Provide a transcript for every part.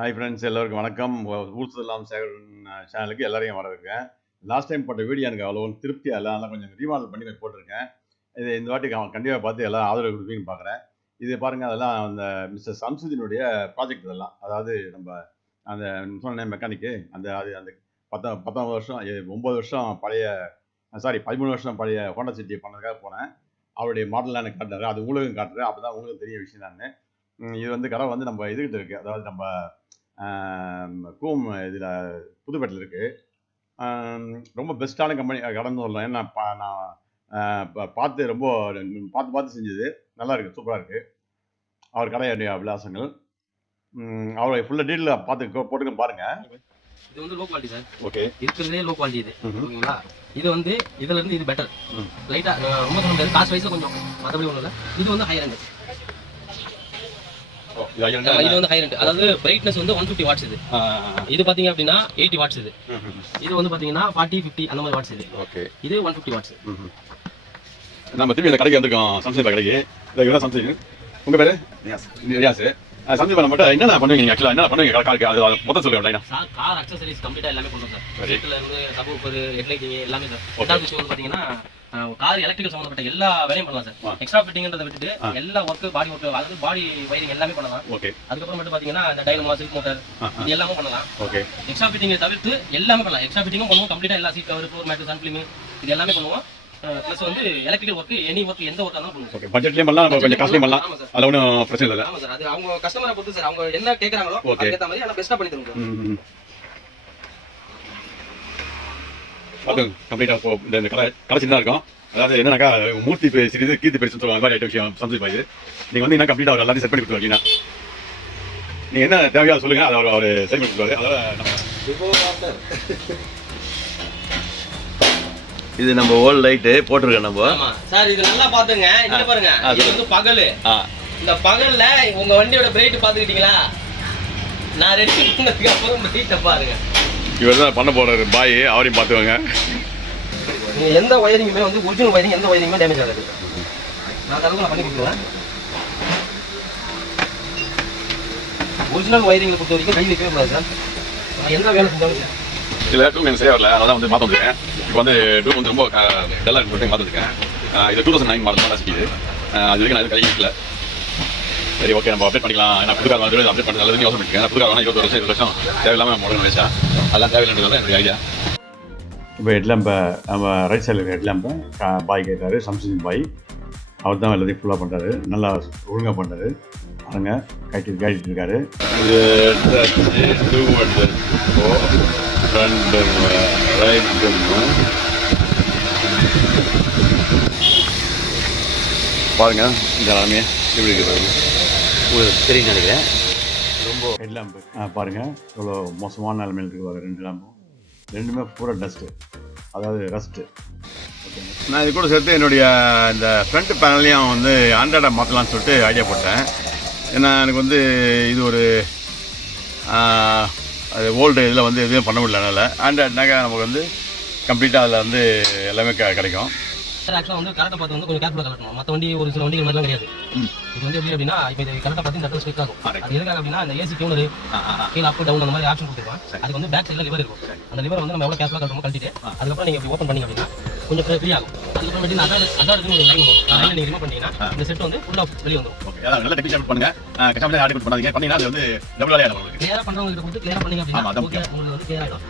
Hi friends, எல்லோருக்கும் வணக்கம். ஊர் சொல்லாம் சேனலுக்கு எல்லாரையும் வரவேற்கிறேன். லாஸ்ட் டைம் போட்ட வீடியோ எனக்கு அவ்வளோ திருப்தியாக இல்லை, அதெல்லாம் கொஞ்சம் ரீமாடல் பண்ணி கொஞ்சம் போட்டிருக்கேன். இது இந்த வாட்டி கண்டிப்பாக பார்த்து எல்லாம் ஆதரவு கொடுப்பீங்கன்னு பார்க்குறேன். இது பாருங்கள், அதெல்லாம் அந்த மிஸ்டர் சம்சுதீனுடைய ப்ராஜெக்ட் இதெல்லாம். அதாவது நம்ம அந்த சொன்ன மெக்கானிக்கு அந்த 19 வருஷம் 9 வருஷம் பழைய 13 வருஷம் பழைய ஹோண்டா சிட்டியை பண்ணதுக்காக போனேன். அவருடைய மாடல்லாம் எனக்கு காட்டுறாரு, அது உங்களுக்கும் காட்டுறேன். அப்போ தான் உங்களுக்கு தெரிய விஷயம் நான். இது வந்து கடை வந்து நம்ம இதுகிட்ட இருக்குது, அதாவது நம்ம கூம் இதில் புதுப்பேட்டில் இருக்குது. ரொம்ப பெஸ்ட்டான கம்பெனி கடைன்னு சொல்லலாம். ஏன்னா நான் பார்த்து ரொம்ப பார்த்து செஞ்சது நல்லா இருக்குது, சூப்பராக இருக்குது. அவர் கடையுடைய விலாசங்கள் அவருடைய ஃபுல்லாக டீட்டெயில் பார்த்து போட்டுக்க பாருங்கள். இது வந்து லோ குவாலிட்டி சார். ஓகே, இருக்கிறதே லோ குவாலிட்டி இது. ஓகேங்களா, இது வந்து இதுல இருந்து இது பெட்டர். லைட்டா ரொம்ப சொல்ல முடியாது, காஸ்ட் வைஸ்ல கொஞ்சம் மற்றபடி ஒன்றும் இல்லை. இது வந்து ஹை ரெண்ட். இது வந்து ஹை ரெண்ட், அதாவது பிரைட்னஸ் வந்து 150 வாட்ஸ். இது பாத்தீங்க அப்படின்னா 80 வாட்ஸ். இது வந்து பாத்தீங்கன்னா 40 50 அந்த மாதிரி வாட்ஸ். ஓகே, இது 150 வாட்ஸ். நம்ம திரும்பி இந்த கடைக்கு வந்திருக்கோம், சம்சங் கடைக்கு. இதுதான் சம்சங். உங்க பேரு? ரியாஸ். சம்சங் பண்ண மட்டும் என்ன பண்ணுவீங்க? ஆக்சுவலா என்ன பண்ணுவீங்க காருக்கு? அது மொத்தம் சொல்லுங்க. கார் அக்சசரிஸ் கம்ப்ளீட்டா எல்லாமே பண்ணுவோம் சார். சீட்ல இருந்து சப்வூஃபர், ஹெட்லைட்டிங் எல்லாமே சார். ரெண்டாவது விஷயம் வந்து பாத்தீங்கன்னா கார் எலக்ட்ரிக்கல் சம்பந்தப்பட்ட எல்லா வேலையும் பண்ணலாம் சார். எக்ஸ்ட்ரா ஃபிட்டிங்ன்றதை விட்டுட்டு எல்லா ஒர்க், பாடி ஒர்க், அதாவது பாடி வயரிங் எல்லாமே பண்ணலாம். ஓகே, அதுக்கப்புறம் மட்டும் பாத்தீங்கன்னா இந்த டைனமோ, சில்க் மோட்டார், இது எல்லாமே பண்ணலாம். ஓகே, எக்ஸ்ட்ரா ஃபிட்டிங் தவிர்த்து எல்லாமே பண்ணலாம். எக்ஸ்ட்ரா ஃபிட்டிங்கும் பண்ணுவோம் கம்ப்ளீட்டா. எல்லா seat cover, floor mat, sun film, இது எல்லாமே பண்ணுவோம். ப்ளஸ் வந்து எலக்ட்ரிக்கல் ஒர்க், எனி ஒர்க், எந்த ஒர்க் ஆனாலும் பண்ணுவோம். ஓகே, பட்ஜெட்லயே பண்ணலாம், நம்ம கொஞ்சம் காஸ்ட்லி பண்ணலாம். அது ஒன்றும் பிரச்சனை இல்லை. ஆமா சார், அது அவங்க கஸ்டமரை பொறுத்து சார். அவங்க என்ன கேக்குறாங்களோ அதுக்கு ஏத்த மாதிரி நான் பெஸ்டா பண்ணி தருவோம். அது கம்ப்ளீட்டா இந்த கடை சின்னதா இருக்கும். அதாவது என்னன்னாக்கா, மூர்த்தி சிறிது கீர்த்தி பெருசு சொல்லுவாங்க, அந்த மாதிரி ஐட்டம் விஷயம் சம்சங் பாய். நீங்க வந்து என்ன கம்ப்ளீட்டா அவர் எல்லாத்தையும் செட் பண்ணி கொடுத்துருவீங்க. நீங்க என்ன தேவையோ அதை சொல்லுங்க, அதை அவர் செட் பண்ணி கொடுத்துருவாரு. அதோட இது நம்ம ஓல்ட் லைட்டு போட்டிருக்கோம் நம்ம. ஆமா சார், இது நல்லா பாத்துங்க. இங்க பாருங்க, இது வந்து பகல். இந்த பகல்ல உங்க வண்டியோட பிரைட் பாத்துக்கிட்டீங்களா? நான் ரெடி பண்ணதுக்கு அப்புறம் பிரைட்ட பாருங்க. இவர் தான் பண்ண போறாரு பாய், அவரையும் பாத்துவாங்க. நீங்க எந்த வயரிங்குமே வந்து ஒரிஜினல் வயரிங், எந்த வயரிங்குமே டேமேஜ் ஆகாது. நான் தரவு நான் பண்ணி கொடுத்துருவேன். ஒரிஜினல் வயரிங்ல பொறுத்த வரைக்கும் கை வைக்கவே கூடாது சார். நான் எந்த வேலை செஞ்சாலும் சில டூ எனக்கு சரியா வரல, அதனால வந்து மாற்ற வந்துருக்கேன். இப்போ வந்து டூ வந்து ரொம்ப டல்லாக இருக்கு, மாற்ற வந்துருக்கேன். இது 2009 மாடல் தான் சிக்கிது. அது வரைக்கும் நான் இது கை வைக்கல. சரி, ஓகே, நம்ம அப்டேட் பண்ணிக்கலாம். நான் புதுக்கார வந்து அப்டேட் பண்ணி நல்லது யோசனை பண்ணிருக்கேன். புதுக்கார 21 வருஷம் 20 வருஷம் தேவையில்லாமல் மாடல் வச்சா அதெல்லாம் தேவையில்லைன்றது தான் என்னுடைய ஐடியா. இப்போ ஹெட்லாம்பை நம்ம ரைட் சைடில் இருக்க ஹெட்லாம்பை பாய் கேட்டார், சம்சங் பாய். அவர் தான் எல்லாத்தையும் ஃபுல்லாக பண்ணுறாரு, நல்லா ஒழுங்காக பண்ணுறாரு. பாருங்க, கைட்டு இருக்காரு. பாருங்க இந்த நிலைமையை எப்படி இருக்குது உங்களுக்கு தெரியும் நினைக்கிறேன். ரொம்ப ஹெட்லாம்பு பாருங்க இவ்வளோ மோசமான நிலைமையில் இருக்குது. பாருங்க, 2 லேம்பும் ரெண்டுமே பூரா டஸ்ட்டு, அதாவது ரஸ்ட்டு. ஓகே, நான் இது கூட சேர்த்து என்னுடைய இந்த ஃப்ரண்ட் பேனல்லையும் வந்து ஆண்ட்ராய்டாக மாற்றலான்னு சொல்லிட்டு ஐடியா போட்டேன். ஏன்னா எனக்கு வந்து இது ஒரு அது ஓல்டு இதில் வந்து எதுவும் பண்ண முடியல. அதனால் ஆண்ட்ராய்டுனாக்கா நமக்கு வந்து கம்ப்ளீட்டாக அதில் வந்து எல்லாமே கிடைக்கும். சார் ஆக்சுவலாக வந்து கரெக்டாக பார்த்து வந்து கொஞ்சம் கேர்ஃபுல்லாக கலட்டணும். மற்ற வண்டி ஒரு சில வண்டிகள் மாதிரிலாம் கிடையாது. இது வந்து எப்படி அப்படின்னா, இப்போ இது கரெக்டாக பார்த்து இந்த இடத்துல ஸ்விட்ச் ஆகும். அது எதுக்காக அப்படின்னா, அந்த ஏசி டியூனர் கீழே அப் டவுன் அந்த மாதிரி ஆப்ஷன் கொடுத்துருக்கோம். அது வந்து பேக் சைடில் லிவர் இருக்கும். அந்த லிவர் வந்து நம்ம எவ்வளோ கேர்ஃபுல்லாக கட்டணும் கட்டிட்டு அதுக்கப்புறம் நீங்கள் இப்படி ஓப்பன் பண்ணிங்க அப்படின்னா கொஞ்சம் ஃப்ரீ ஆகும். அதுக்கப்புறம் வந்து அதாடுன்னு ஒரு லைன் வரும். லைன் நீங்கள் ரிமூவ் பண்ணிங்கன்னா இந்த செட் வந்து ஃபுல்லாக வெளியே வந்துடும். ஓகே, நல்ல டெக்னிக் பண்ணுங்க. கஸ்டமர் ஆர்டர் பண்ணாதீங்க, பண்ணீங்கன்னா அது வந்து டபுள் வேலையாக இருக்கும். கிளியராக பண்ணுறவங்க கிட்ட கொடுத்து கிளியராக பண்ணிங்க அப்படின்னா ஓகே, உங்களுக்கு வந்து கிளியர் ஆகிடும்.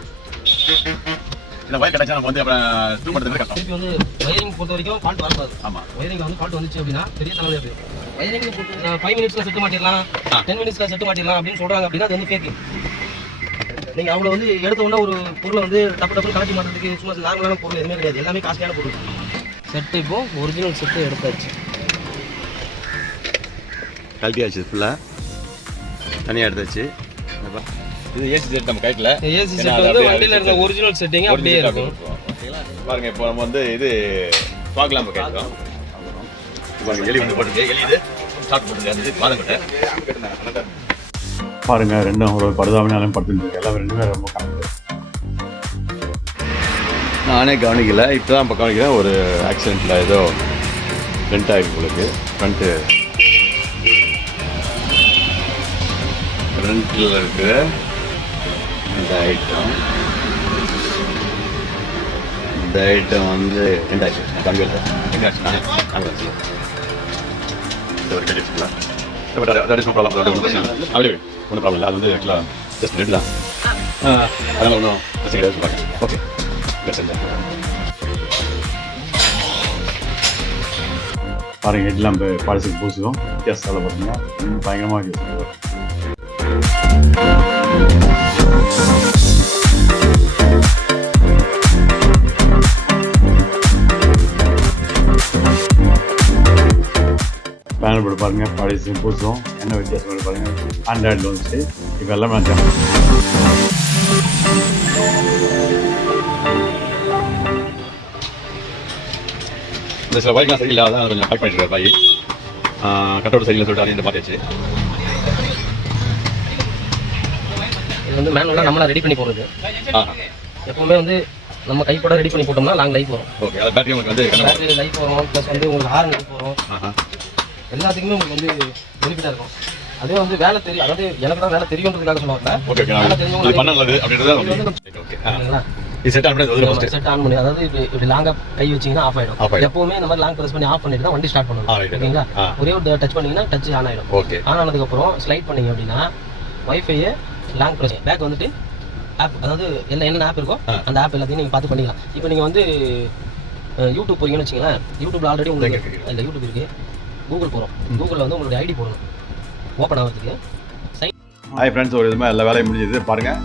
இந்த வயர் கட்டாச்சா நம்ம வந்து அப்புறம் ஸ்க்ரூ பண்ணுறது கஷ்டம். திருப்பி வந்து வயரிங் பொறுத்த வரைக்கும் ஃபால்ட் வரக்கூடாது. ஆமாம், வயரிங் வந்து ஃபால்ட் வந்துச்சு அப்படின்னா பெரிய தலைவலி. அப்படி வயரிங் 5 மினிட்ஸில் செட்டு மாட்டிடலாம், 10 மினிட்ஸில் செட்டு மாட்டிடலாம் அப்படின்னு சொல்கிறாங்க. அப்படின்னா அது வந்து ஃபேக்கு. நீங்கள் அவங்கள வந்து எடுத்த உடனே ஒரு பொருளை வந்து டப்பு கலட்டி மாட்டுறதுக்கு சும்மா நார்மலான பொருள் எதுவுமே கிடையாது, எல்லாமே காஸ்ட்லியான பொருள். செட்டு இப்போது ஒரிஜினல் செட்டு எடுத்தாச்சு, கழட்டியாச்சு, ஃபுல்லாக தனியாக எடுத்தாச்சு. இது ஏசி செட் நம்ம கைட்டில். ஏசி செட் வந்து வண்டியில் இருக்க ஒரிஜினல் செட்டிங் அப்படியே இருக்கும். பாருங்க, இப்போ நம்ம வந்து இது பார்க்கலாம். நம்ம கைட்டோம் பாருங்க, எலி வந்து போட்டுருக்கு. எலி இது ஸ்டார்ட் போட்டுருக்கு, அது மாதம் கட்ட பாருங்க. ரெண்டும் ஒரு படுதாவினாலும் படுத்துருக்கு. எல்லாம் ரெண்டுமே ரொம்ப கம்மி. நானே கவனிக்கல, இப்போ தான் இப்போ கவனிக்கிறேன். ஒரு ஆக்சிடெண்ட்டில் ஏதோ டென்ட் ஆகிருக்கு உங்களுக்கு. ஃப்ரண்ட்டு ஃப்ரண்ட்டில் இருக்கிற இந்த ஐட்டம் வந்து ரெண்டாச்சு கம்மியில் ரெண்டாச்சு ஒரு கிடைச்சிக்கலாம் அப்படியே ஒன்றும் ப்ராப்ளம் இல்லை அது வந்து ஆக்சுவலாக ஜஸ்ட் ரெண்டு தான் அதனால் ஒன்றும் பிரச்சனை கிடையாது சொல்லுவாங்க ஓகே பாருங்க ஹெட்லாம் பாலிசிக்கு பூசுவோம் வித்தியாசத்தால் பார்த்தீங்கன்னா பயங்கரமாக இருக்குது பேனல் போட்டு பாருங்கள் பாலிசி பூசுவோம் என்ன வித்தியாசம் பாருங்கள் ஆண்ட்ராய்டில் வந்துச்சு இப்போ எல்லாமே இந்த சில பைக்லாம் சரியில்லை அதான் கொஞ்சம் பேக் பண்ணிட்டு பாய் கட்டோட சரியில்லை சொல்லிட்டு அதையும் மாற்றியாச்சு. இது வந்து மேனுவலாக நம்மளா ரெடி பண்ணி போடுறது. எப்பவுமே வந்து நம்ம கைப்பட ரெடி பண்ணி போட்டோம்னா லாங் லைஃப் வரும். ஓகே அது பேட்டரி உங்களுக்கு வந்து பேட்டரி லைஃப் வரும் ப்ளஸ் வந்து உங்களுக்கு ஹார்ன் லைஃப் வரும். எல்லாத்துக்குமே உங்களுக்கு வந்து பெனிஃபிட்டாக இருக்கும். அதே வந்து வேலை தெரியும், அதாவது எனக்கு தான் வேலை தெரியுன்றதுக்காக சொல்லுவாங்க. ஓகே வேலை தெரிஞ்சவங்க பண்ணது அப்படின்றத ஓகேங்களா இது செட் ஆன் பண்ணி அதாவது இப்படி லாங்கா கை வச்சீங்கன்னா ஆஃப் ஆயிடும். எப்பவுமே இந்த மாதிரி லாங் பிரஸ் பண்ணி ஆஃப் பண்ணிட்டு தான் வண்டி ஸ்டார்ட் பண்ணணும். ஓகேங்களா ஒரே ஒரு டச் பண்ணீங்கன்னா டச் ஆன் ஆயிடும். ஓகே ஆன் ஆனதுக்கு அப்புறம் ஸ்லைட் பண்ணீங்க அப்படின்னா வைஃபையை லாங் பிரஸ் பேக் வந்துட்டு ஆப், அதாவது என்ன ஆப் இருக்கோ அந்த ஆப் எல்லாத்தையும் நீங்கள் பார்த்து பண்ணிக்கலாம். இப்போ நீங்கள் வந்து யூடியூப் போறீங்கன்னு வச்சுங்களேன், யூடியூப்ல ஆல்ரெடி உங்களுக்கு இல்லை யூடியூப் இருக்கு, கூகுள் போகிறோம், கூகுளில் வந்து உங்களுடைய ஐடி போடணும் ஓப்பன் ஆகிறதுக்கு. ஹாய் ஃப்ரெண்ட்ஸ், ஒரு விதமாக எல்லா வேலையும் முடிஞ்சது பாருங்கள்.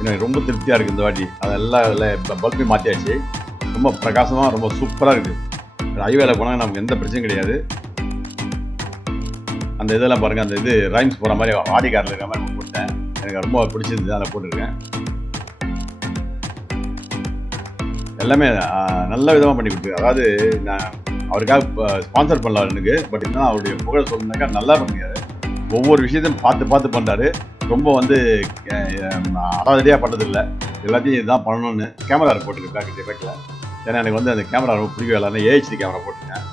எனக்கு ரொம்ப திருப்தியாக இருக்குது இந்த வாட்டி. அதெல்லாம் பல்பையும் மாற்றியாச்சு, ரொம்ப பிரகாசமாக ரொம்ப சூப்பராக இருக்குது. ஹைவேல போனால் நமக்கு எந்த பிரச்சனையும் கிடையாது. அந்த இதெல்லாம் பாருங்கள், அந்த இது ரைம்ஸ் போகிற மாதிரி ஆடி காரில் இருக்கிற மாதிரி போட்டேன். எனக்கு ரொம்ப பிடிச்சிருந்தது, அதில் போட்டிருக்கேன். எல்லாமே நல்ல விதமாக பண்ணி கொடுத்துருக்கு. அதாவது நான் அவருக்காக ஸ்பான்சர் பண்ணல எனக்கு, பட் இருந்தாலும் அவருடைய புகழ் சொல்லணுனாக்கா நல்லா பண்ணியாரு. ஒவ்வொரு விஷயத்தையும் பார்த்து பண்ணுறாரு. ரொம்ப வந்து அடாதடியாக பண்ணதில்லை, எல்லாத்தையும் இதுதான் பண்ணணும்னு கேமரா போட்டுருக்கு பேக்கில். ஏன்னா எனக்கு வந்து அந்த கேமரா ரொம்ப பிடிக்கும். எல்லாமே ஏஹெச்டி கேமரா போட்டிருக்கேன்,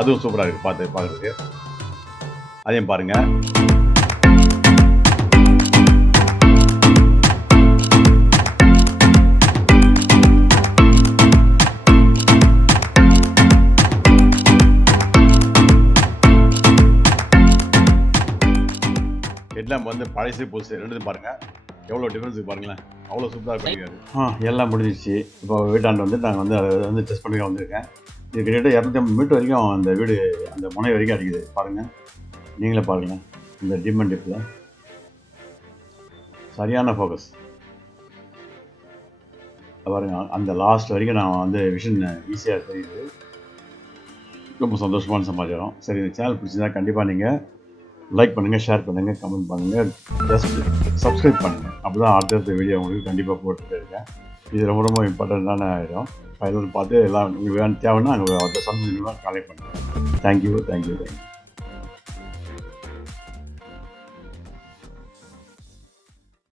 அதுவும் சூப்பராக இருக்குது பார்க்குறதுக்கு. அதையும் பாருங்கள். ஹெட்லாம்ப் வந்து பழசு புதுசு ரெண்டுத்தையும் பாருங்கள், எவ்வளோ டிஃப்ரென்ஸுக்கு பாருங்களேன், அவ்வளோ சூப்பராக பண்ணியிருக்காரு. எல்லாம் முடிஞ்சிச்சு. இப்போ வீட்டாண்டு வந்து நாங்கள் வந்து அதை வந்து டெஸ்ட் பண்ணி வந்திருக்கேன். இது கிட்டத்தட்ட 250 மீட்டர் வரைக்கும் அந்த வீடு அந்த முனை வரைக்கும் அடிக்குது பாருங்கள். நீங்களே பாருங்கள், இந்த டிம் அண்ட் டிப்பில் சரியான ஃபோக்கஸ் பாருங்க. அந்த லாஸ்ட் வரைக்கும் நான் வந்து விஷன் ஈஸியாக தெரியுது. ரொம்ப சந்தோஷமான சமாச்சாரம். சரி, இந்த சேனல் பிடிச்சிருந்தா கண்டிப்பாக நீங்கள் லைக் பண்ணுங்கள், ஷேர் பண்ணுங்கள், கமெண்ட் பண்ணுங்கள், ஜஸ்ட் சப்ஸ்கிரைப் பண்ணுங்கள். அப்போ தான் அடுத்தடுத்த வீடியோ உங்களுக்கு கண்டிப்பாக போட்டுகிட்டே இருக்கேன். இது ரொம்ப ரொம்ப இம்பார்ட்டண்ட்டான ஆகிடும். ஃபைனல் பார்த்து எல்லாம் உங்களுக்கு தேவைன்னா அங்கே அடுத்த சந்தோஷமாக கான்டெக்ட் பண்ணுங்கள். தேங்க்யூ.